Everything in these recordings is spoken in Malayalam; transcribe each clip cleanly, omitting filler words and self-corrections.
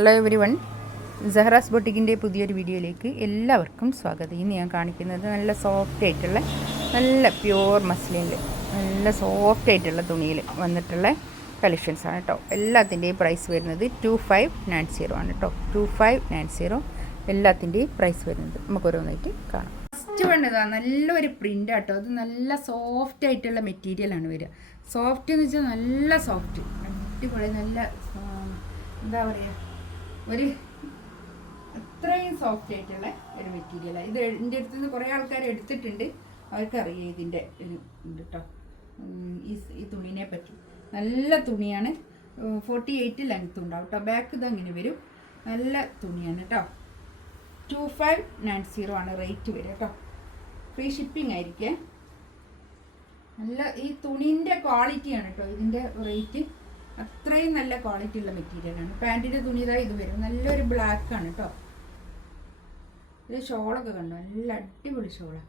ഹലോ എവരി വൺ, സഹറാസ് ബൊട്ടിക്കിൻ്റെ പുതിയൊരു വീഡിയോയിലേക്ക് എല്ലാവർക്കും സ്വാഗതം. ഇന്ന് ഞാൻ കാണിക്കുന്നത് നല്ല സോഫ്റ്റ് ആയിട്ടുള്ള നല്ല പ്യുവർ മസ്ലിനിൽ നല്ല സോഫ്റ്റ് ആയിട്ടുള്ള തുണിയിൽ വന്നിട്ടുള്ള കളക്ഷൻസാണ് കേട്ടോ. എല്ലാത്തിൻ്റെയും പ്രൈസ് വരുന്നത് 2590 ആണ് കേട്ടോ. 2590 എല്ലാത്തിൻ്റെയും പ്രൈസ് വരുന്നത്. നമുക്ക് ഓരോന്നായിട്ട് കാണാം. ഫസ്റ്റ് വേണ്ടതാ നല്ലൊരു പ്രിൻ്റ് ആട്ടോ. അത് നല്ല സോഫ്റ്റ് ആയിട്ടുള്ള മെറ്റീരിയലാണ് വരിക. സോഫ്റ്റ് എന്ന് വെച്ചാൽ നല്ല സോഫ്റ്റ്, അടിപൊളി, നല്ല എന്താ പറയുക, ഒരു അത്രയും സോഫ്റ്റ് ആയിട്ടുള്ള ഒരു മെറ്റീരിയലാണ് ഇത്. എൻ്റെ അടുത്ത് നിന്ന് കുറേ ആൾക്കാർ എടുത്തിട്ടുണ്ട്, അവർക്കറിയാം ഇതിൻ്റെ ഒരു ഉണ്ട് കേട്ടോ. ഈ തുണീനെ പറ്റി നല്ല തുണിയാണ്. 48 ലെങ്ത് ഉണ്ടാവും കേട്ടോ. ബാക്ക് ഇത് അങ്ങനെ വരും. നല്ല തുണിയാണ് കേട്ടോ. 2590 ആണ് റേറ്റ് വരിക കേട്ടോ. ഫ്രീ ഷിപ്പിംഗ് ആയിരിക്കേ. നല്ല ഈ തുണീൻ്റെ ക്വാളിറ്റിയാണ് കേട്ടോ ഇതിൻ്റെ റേറ്റ്. അത്രയും നല്ല ക്വാളിറ്റി ഉള്ള മെറ്റീരിയലാണ്. പാൻറ്റിൻ്റെ തുണി ഇതാ ഇത് വരും. നല്ലൊരു ബ്ലാക്കാണ് കേട്ടോ. ഇത് ഷോളൊക്കെ കണ്ടോ, നല്ല അടിപൊളി ഷോളാണ്.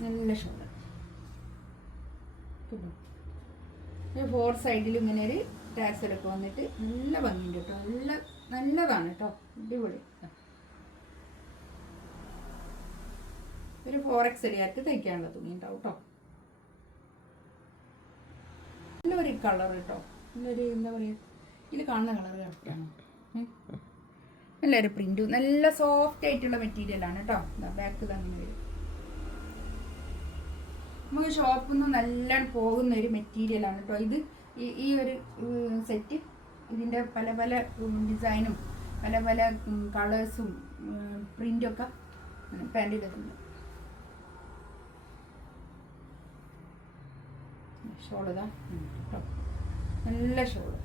നല്ല ഷോള് കിട്ടും. 4 സൈഡിലും ഇങ്ങനെ ഒരു ടാസലൊക്കെ വന്നിട്ട് നല്ല ഭംഗിയുണ്ട് കേട്ടോ. നല്ലതാണ് കേട്ടോ, അടിപൊളി. ഒരു 4XL ആർക്ക് തയ്ക്കാനുള്ള തുണി ഉണ്ടാവും കേട്ടോ. നല്ലൊരു കളർ കേട്ടോ, നല്ലൊരു എന്താ പറയുക, ഇതിൽ കാണുന്ന കളർ കറക്റ്റാണ്. നല്ലൊരു പ്രിൻറ്റും നല്ല സോഫ്റ്റ് ആയിട്ടുള്ള മെറ്റീരിയലാണ് കേട്ടോ. ബാക്ക് തന്നെ വരും. നമുക്ക് ഷോപ്പിൽ നിന്ന് നല്ല പോകുന്ന ഒരു മെറ്റീരിയലാണ് കേട്ടോ ഇത്. ഈ ഒരു സെറ്റ് ഇതിൻ്റെ പല പല ഡിസൈനും പല പല കളേഴ്സും പ്രിൻ്റൊക്കെ പാൻറ്റിൽ എത്തുന്നു. ഷോള് ഇതാ കേട്ടോ, നല്ല ഷോള്.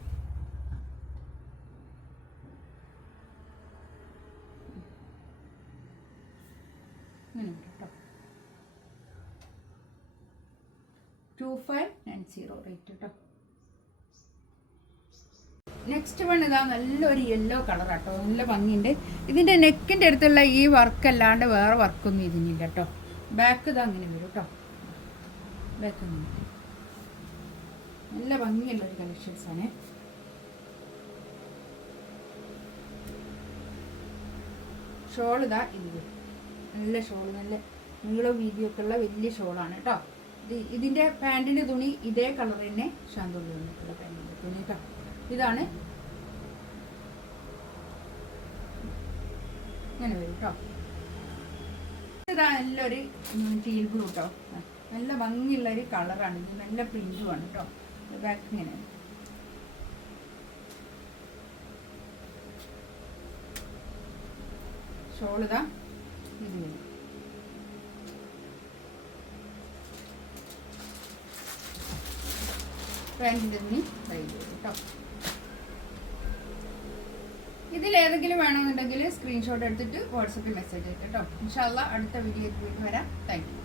ഇങ്ങനെ കേട്ടോ. 2590 റേറ്റ് കേട്ടോ. നെക്സ്റ്റ് വൺ ഇതാ നല്ലൊരു യെല്ലോ കളറാട്ടോ, നല്ല ഭംഗിയുണ്ട്. ഇതിൻ്റെ നെക്കിൻ്റെ അടുത്തുള്ള ഈ വർക്ക് അല്ലാണ്ട് വേറെ വർക്കൊന്നും ഇതിനില്ല കേട്ടോ. ബാക്ക് ഇതാ അങ്ങനെ വരും കേട്ടോ. ബാക്ക് അങ്ങനെ നല്ല ഭംഗിയുള്ളൊരു കളക്ഷൻസാണ്. ഷോൾ ഇതാ ഇത് നല്ല ഷോൾ, നല്ല നീളം വീതിയൊക്കെ ഉള്ള വലിയ ഷോളാണ് കേട്ടോ. ഇതിൻ്റെ പാൻറ്റിൻ്റെ തുണി ഇതേ കളർ തന്നെ ഷാന്തോളി വന്നിട്ടുള്ള പാൻറ്റിൻ്റെ തുണി കേട്ടോ. ഇതാണ് ഇങ്ങനെ വരും കേട്ടോ. ഇതാ നല്ലൊരു ടീൽ ബ്ലൂ കേട്ടോ. നല്ല ഭംഗിയുള്ളൊരു കളറാണ് ഇത്. നല്ല പ്രിൻറ്റുമാണ് കേട്ടോ. ബാക്ക് ഇങ്ങനെ ഷോളിതാ ഇത് വരും. പാൻറ്റിൻ്റെ തുണി കേട്ടോ. ഇതിലേതെങ്കിലും വേണമെന്നുണ്ടെങ്കിൽ സ്ക്രീൻഷോട്ട് എടുത്തിട്ട് വാട്സപ്പിൽ മെസ്സേജ് അയക്കാം കേട്ടോ. ഇൻഷാ അല്ലാഹ് അടുത്ത വീഡിയോയിൽ വരാം. Thank you.